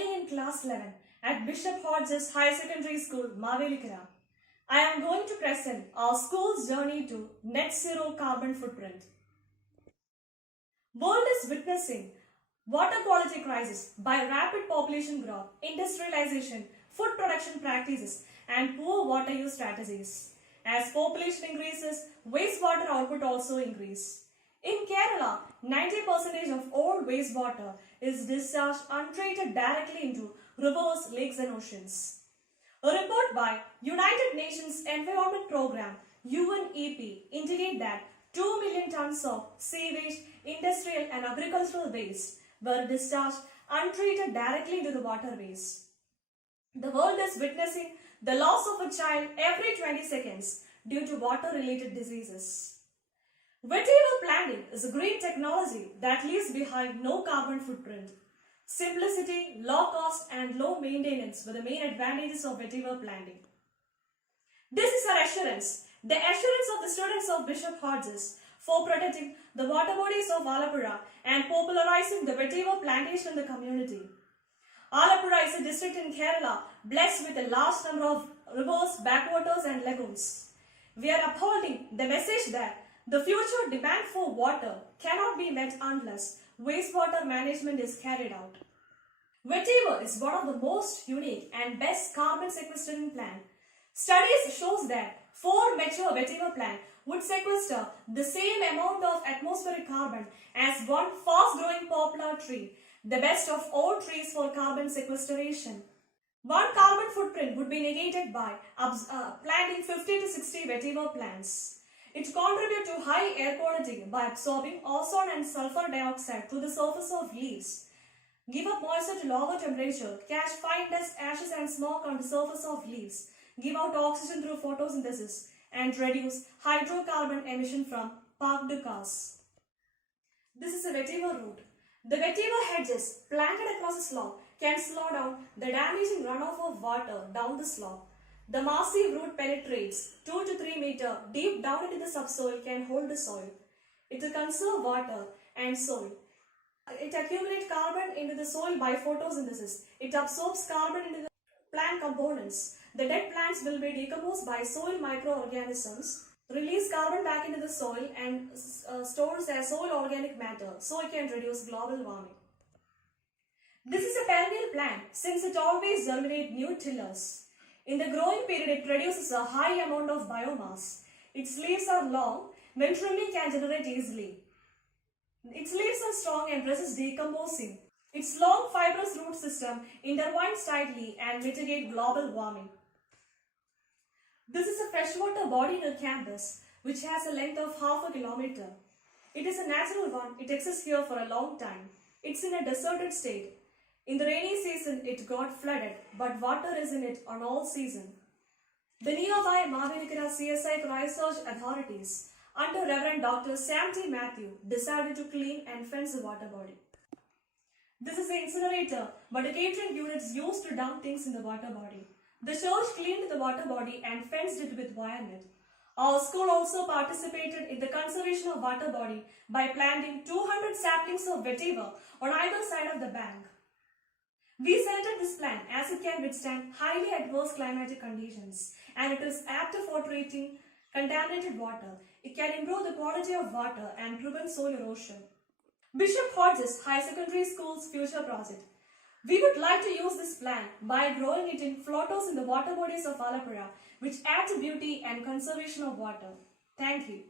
studying in class 11 at Bishop Hodges High Secondary School, Mavelikara. I am going to present our school's journey to net zero carbon footprint. World is witnessing water quality crisis by rapid population growth, industrialization, food production practices, and poor water use strategies. As population increases, wastewater output also increases. In Kerala, 90% of all wastewater is discharged untreated directly into rivers, lakes and oceans. A report by United Nations Environment Programme UNEP indicate that 2 million tons of sewage, industrial and agricultural waste were discharged untreated directly into the waterways. The world is witnessing the loss of a child every 20 seconds due to water-related diseases. Vetiver planting is a green technology that leaves behind no carbon footprint. Simplicity, low cost and low maintenance were the main advantages of vetiver planting. This is our assurance, the assurance of the students of Bishop Hodges for protecting the water bodies of Alappuzha and popularizing the vetiver plantation in the community. Alappuzha is a district in Kerala blessed with a large number of rivers, backwaters and lagoons. We are upholding the message that the future demand for water cannot be met unless wastewater management is carried out. Vetiver is one of the most unique and best carbon sequestering plants. Studies shows that 4 mature vetiver plants would sequester the same amount of atmospheric carbon as one fast-growing poplar tree, the best of all trees for carbon sequestration. One carbon footprint would be negated by planting 50 to 60 vetiver plants. It contributes to high air quality by absorbing ozone and sulfur dioxide through the surface of leaves, give up moisture to lower temperature, catch fine dust, ashes and smoke on the surface of leaves, give out oxygen through photosynthesis, and reduce hydrocarbon emission from parked cars. This is a vetiver route. The vetiver hedges planted across the slope can slow down the damaging runoff of water down the slope. The massive root penetrates 2 to 3 meters deep down into the subsoil can hold the soil. It will conserve water and soil. It accumulates carbon into the soil by photosynthesis. It absorbs carbon into the plant components. The dead plants will be decomposed by soil microorganisms, release carbon back into the soil and stores as soil organic matter so it can reduce global warming. This is a perennial plant since it always germinates new tillers. In the growing period, it produces a high amount of biomass. Its leaves are long, when trimming can generate easily. Its leaves are strong and resist decomposing. Its long fibrous root system intertwines tightly and mitigate global warming. This is a freshwater body near campus, which has a length of half a kilometer. It is a natural one. It exists here for a long time. It's in a deserted state. In the rainy season, it got flooded, but water is in it on all season. The nearby Mavelikara CSI Research authorities, under Reverend Dr. Sam T. Matthew, decided to clean and fence the water body. This is the incinerator, but a catering unit is used to dump things in the water body. The church cleaned the water body and fenced it with wire net. Our school also participated in the conservation of water body by planting 200 saplings of vetiver on either side of the bank. We selected this plant as it can withstand highly adverse climatic conditions and it is apt for treating contaminated water. It can improve the quality of water and prevent soil erosion. Bishop Hodges High Secondary School's future project. We would like to use this plant by growing it in floaters in the water bodies of Alappuzha, which add to beauty and conservation of water. Thank you.